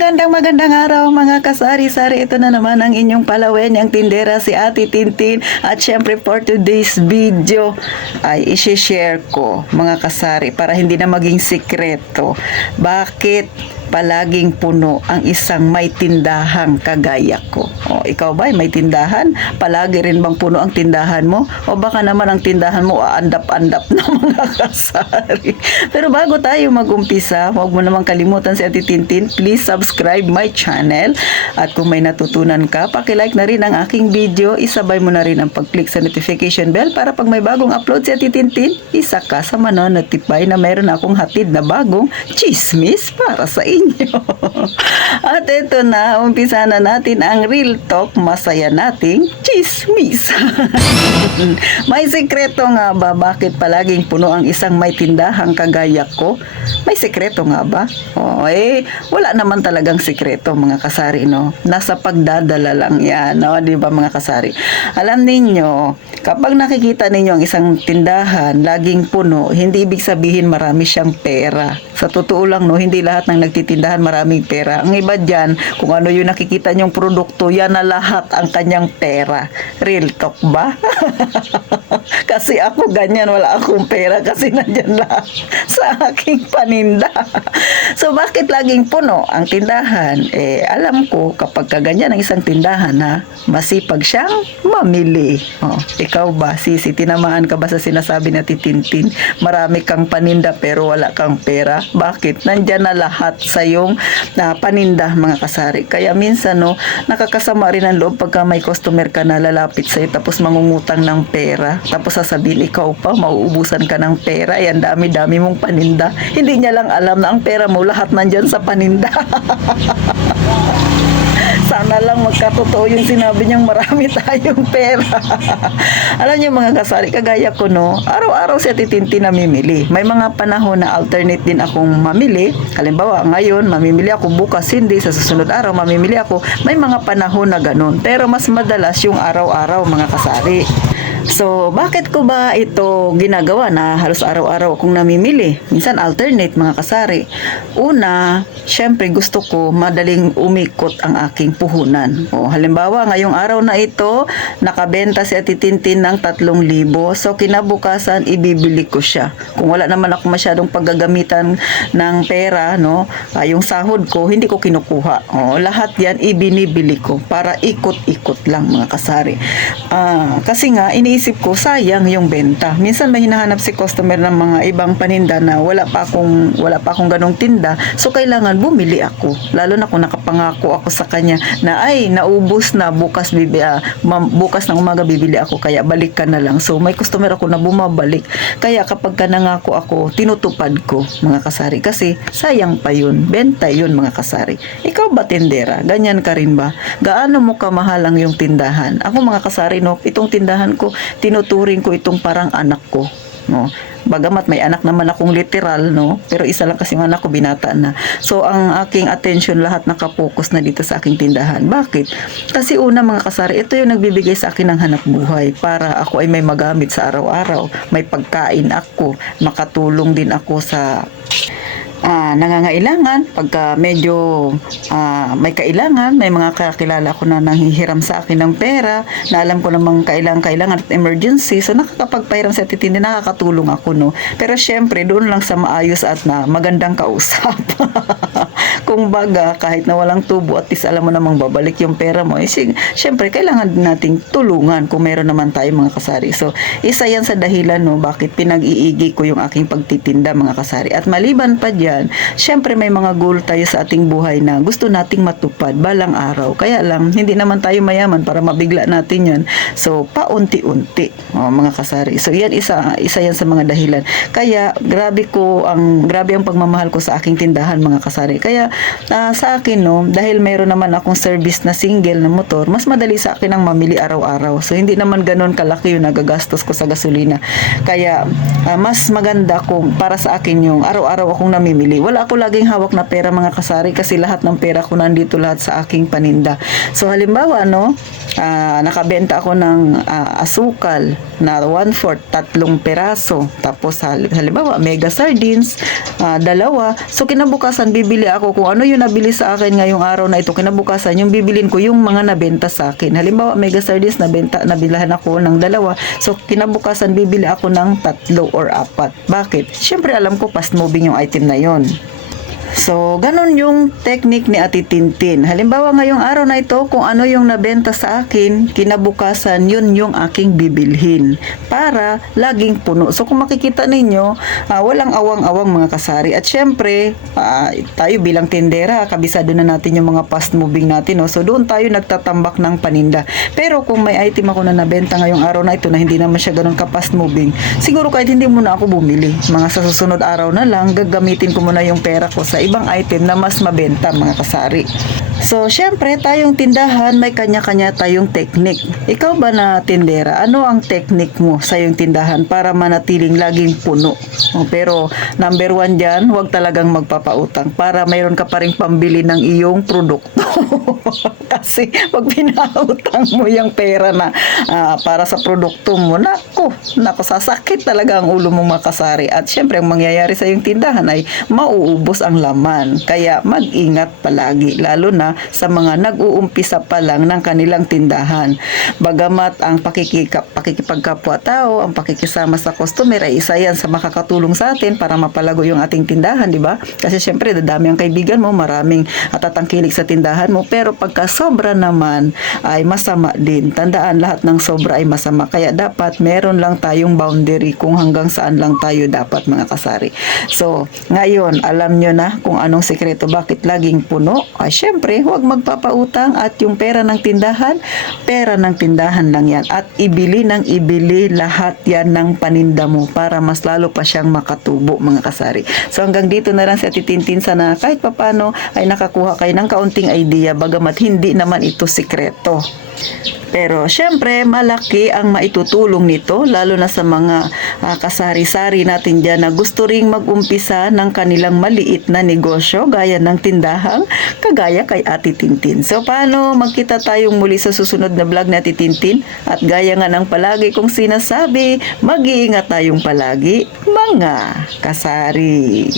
Magandang araw mga kasari-sari. Ito na naman ang inyong palawin, yung tindera si Ate Tintin. At syempre for today's video ay isi-share ko mga kasari para hindi na maging sikreto. Bakit palaging puno ang isang may tindahang kagaya ko? O, ikaw ba may tindahan? Palagi rin bang puno ang tindahan mo? O baka naman ang tindahan mo aandap-andap na mga kasari? Pero bago tayo mag-umpisa, huwag mo namang kalimutan si Ate Tintin. Please subscribe my channel. At kung may natutunan ka, paki-like na rin ang aking video. Isabay mo na rin ang pag-click sa notification bell para pag may bagong upload si Ate Tintin, isa ka sa manonotify na meron akong hatid na bagong chismis para sa inyo. At ito na, umpisa na natin ang real talk, masaya nating chismis. May sekreto nga ba bakit palaging puno ang isang may tindahang kagaya ko? May sekreto nga ba? Wala naman talagang sekreto mga kasari, no? Nasa pagdadala lang yan, no? Di ba mga kasari? Alam ninyo, kapag nakikita ninyo ang isang tindahan laging puno, hindi ibig sabihin marami siyang pera. Sa totoo lang, no, hindi lahat ng nagtitindahan maraming pera. Ang iba dyan, kung ano yung nakikita nyong produkto, yan na lahat ang kanyang pera. Real talk ba? Kasi ako ganyan, wala akong pera kasi nandyan lahat sa aking paninda. So, bakit laging puno ang tindahan? Alam ko, kapag kaganyan ang isang tindahan, ha, masipag siyang mamili. Ikaw ba, tinamaan ka ba sa sinasabi na Tintin? Marami kang paninda pero wala kang pera. Bakit? Nandyan na lahat sa iyong paninda mga kasari. Kaya minsan, no, nakakasama rin ang loob pagka may customer ka na lalapit sa'yo tapos mangungutang ng pera. Tapos sasabihin, ikaw pa, mauubusan ka ng pera. Ang dami-dami mong paninda. Hindi niya lang alam na ang pera mo lahat nandyan sa paninda. Sana lang magkatotoo yung sinabi niyang marami tayong pera. Alam niyo mga kasari, kagaya ko, no, araw-araw si Ate Tintin namimili. May mga panahon na alternate din akong mamili. Halimbawa, ngayon mamimili ako, bukas hindi, sa susunod araw mamimili ako. May mga panahon na ganun. Pero mas madalas yung araw-araw mga kasari. So, bakit ko ba ito ginagawa na halos araw-araw akong namimili? Minsan alternate mga kasari. Una, syempre gusto ko madaling umikot ang aking puhunan. Halimbawa, ngayong araw na ito, nakabenta si Ate Tintin ng 3,000. So, kinabukasan, ibibili ko siya. Kung wala naman ako masyadong paggagamitan ng pera, no, yung sahod ko, hindi ko kinukuha. Lahat yan, ibinibili ko para ikot-ikot lang mga kasari. Kasi nga, iniisip ko sayang yung benta. Minsan may hinahanap si customer ng mga ibang paninda na wala pa akong ganong tinda. So kailangan bumili ako. Lalo na kung nakapangako ako sa kanya na naubos na bukas ng umaga bibili ako kaya balik ka na lang. So may customer ako na bumabalik. Kaya kapag nangako ako, tinutupad ko mga kasari kasi sayang pa yun. Benta yun mga kasari. Ikaw ba tindera? Ganyan ka rin ba? Gaano mo kamahal ang yung tindahan? Ako mga kasari, no, itong tindahan ko, tinuturing ko itong parang anak ko, no. Bagamat may anak naman akong literal, no, pero isa lang kasi yung anak ko, binata na. So ang aking attention lahat nakapokus na dito sa aking tindahan. Bakit? Kasi una mga kasari, ito yung nagbibigay sa akin ng hanap buhay para ako ay may magamit sa araw-araw, may pagkain ako, makatulong din ako sa nangangailangan pagka medyo may kailangan, may mga kakilala ko na nanghihiram sa akin ng pera na alam ko namang kailangan at emergency, so nakakapagpahiram sa Ate Tintin, nakakatulong ako, no. Pero syempre doon lang sa maayos at na magandang kausap. Kung baga kahit na walang tubo at least alam mo namang babalik yung pera mo, syempre kailangan din nating tulungan kung meron naman tayo mga kasari. So isa yan sa dahilan, no, bakit pinag-iigi ko yung aking pagtitinda mga kasari. At maliban pa dyan, syempre may mga goal tayo sa ating buhay na gusto nating matupad balang araw. Kaya lang, hindi naman tayo mayaman para mabigla natin yan. So, paunti-unti, mga kasari. So, yan isa yan sa mga dahilan. Kaya, grabe ang pagmamahal ko sa aking tindahan, mga kasari. Kaya, sa akin, no, dahil mayroon naman akong service na single na motor, mas madali sa akin ang mamili araw-araw. So, hindi naman ganun kalaki yung nagagastos ko sa gasolina. Kaya, mas maganda kung para sa akin yung araw-araw akong namimili. Wala ako laging hawak na pera mga kasari kasi lahat ng pera ko nandito lahat sa aking paninda. So halimbawa, no, nakabenta ako ng asukal na 1/4, 3 peraso. Tapos halimbawa, mega sardines, 2. So kinabukasan bibili ako kung kung ano yung nabili sa akin ngayong araw na ito, kinabukasan yung bibilin ko yung mga nabenta sa akin. Halimbawa, mega sardines nabilahan ako ng 2. So, kinabukasan bibili ako ng 3 or 4. Bakit? Siyempre, alam ko fast moving yung item na yon. So, ganun yung technique ni Ate Tintin. Halimbawa, ngayong araw na ito, kung ano yung nabenta sa akin, kinabukasan, yun yung aking bibilhin para laging puno. So, kung makikita ninyo, walang awang-awang mga kasari. At syempre, tayo bilang tindera, kabisado na natin yung mga fast moving natin. No? So, doon tayo nagtatambak ng paninda. Pero kung may item ako na nabenta ngayong araw na ito na hindi naman siya ganun ka-fast moving, siguro kahit hindi muna ako bumili. Mga sa susunod araw na lang, gagamitin ko muna yung pera ko sa ibang item na mas mabenta mga kasari. So, syempre, tayong tindahan, may kanya-kanya tayong technique. Ikaw ba na tindera, ano ang technique mo sa iyong tindahan para manatiling laging puno? Pero, number 1 dyan, huwag talagang magpapautang para mayroon ka pa rin pambili ng iyong produkto. Kasi, pag pinautang mo yung pera na para sa produkto mo, naku, sasakit talaga ang ulo mo mga kasari. At syempre, ang mangyayari sa iyong tindahan ay mauubos ang laman. Kaya, mag-ingat palagi, lalo na sa mga nag-uumpisa pa lang ng kanilang tindahan. Bagamat ang pakikipagkapwa-tao, ang pakikisama sa customer ay isa yan sa makakatulong sa atin para mapalago yung ating tindahan, di ba? Kasi syempre, dadami ang kaibigan mo, maraming tatangkilik sa tindahan mo, pero pagka sobra naman ay masama din. Tandaan, lahat ng sobra ay masama. Kaya dapat meron lang tayong boundary kung hanggang saan lang tayo dapat mga kasari. So, ngayon, alam nyo na kung anong sikreto bakit laging puno. Ay, syempre, huwag magpapautang at yung pera ng tindahan lang yan. At ibili ng ibili lahat yan ng paninda mo para mas lalo pa siyang makatubo mga kasari. So hanggang dito na lang si Ate Tintin, sana kahit papano ay nakakuha kayo ng kaunting idea bagamat hindi naman ito sikreto. Pero syempre malaki ang maitutulong nito lalo na sa mga kasari-sari natin dyan na gusto ring mag-umpisa ng kanilang maliit na negosyo gaya ng tindahang kagaya kay Ate Tintin. So paano, magkita tayong muli sa susunod na vlog ni Ate Tintin at gaya nga ng palagi kong sinasabi, mag-iingat tayong palagi mga kasari.